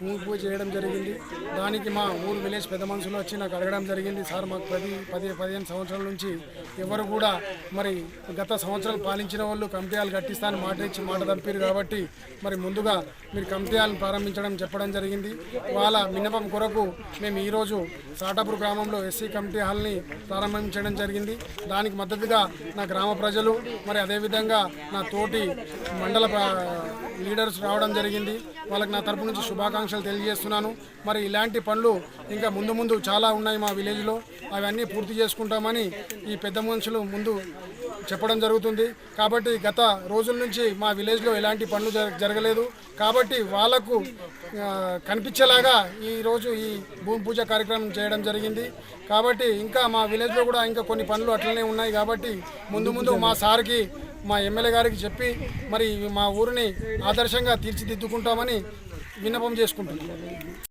భూమి పూజ చేయడం జరిగింది. దానికి మా ఊరు విలేజ్ పెద్ద మనుషులు వచ్చి నాకు అడగడం జరిగింది, సార్ మాకు 15 సంవత్సరాల నుంచి ఎవరు కూడా మరి గత సంవత్సరాలు పాలించిన వాళ్ళు కమిటీ హాల్ కట్టిస్తాను మాట ఇచ్చి మాట తప్పారు కాబట్టి మరి ముందుగా మీరు కమిటీ హాల్ని ప్రారంభించడం చెప్పడం జరిగింది. వాళ్ళ విన్నపం కొరకు మేము ఈరోజు సాటాపూర్ గ్రామంలో ఎస్సీ కమిటీ హాల్ని ప్రారంభించడం జరిగింది. దానికి మద్దతుగా నా గ్రామ ప్రజలు మరి అదేవిధంగా నా తోటి మండల లీడర్స్ రావడం జరిగింది. వాళ్ళకి నా తరపు నుంచి శుభాకాంక్షలు తెలియజేస్తున్నాను. మరి ఇలాంటి పనులు ఇంకా ముందు చాలా ఉన్నాయి మా విలేజ్లో, అవన్నీ పూర్తి చేసుకుంటామని ఈ పెద్ద మనుషులు ముందు చెప్పడం జరుగుతుంది. కాబట్టి గత రోజుల నుంచి మా విలేజ్లో ఎలాంటి పనులు జరగలేదు కాబట్టి వాళ్లకు కనిపించేలాగా ఈరోజు ఈ భూమి పూజ కార్యక్రమం చేయడం జరిగింది. కాబట్టి ఇంకా మా విలేజ్లో కూడా ఇంకా కొన్ని పనులు అట్లనే ఉన్నాయి కాబట్టి ముందు మా సార్కి మా ఎమ్మెల్యే గారికి చెప్పి మరి మా ఊరిని ఆదర్శంగా తీర్చిదిద్దుకుంటామని విన్నపం చేసుకుంటున్నాం.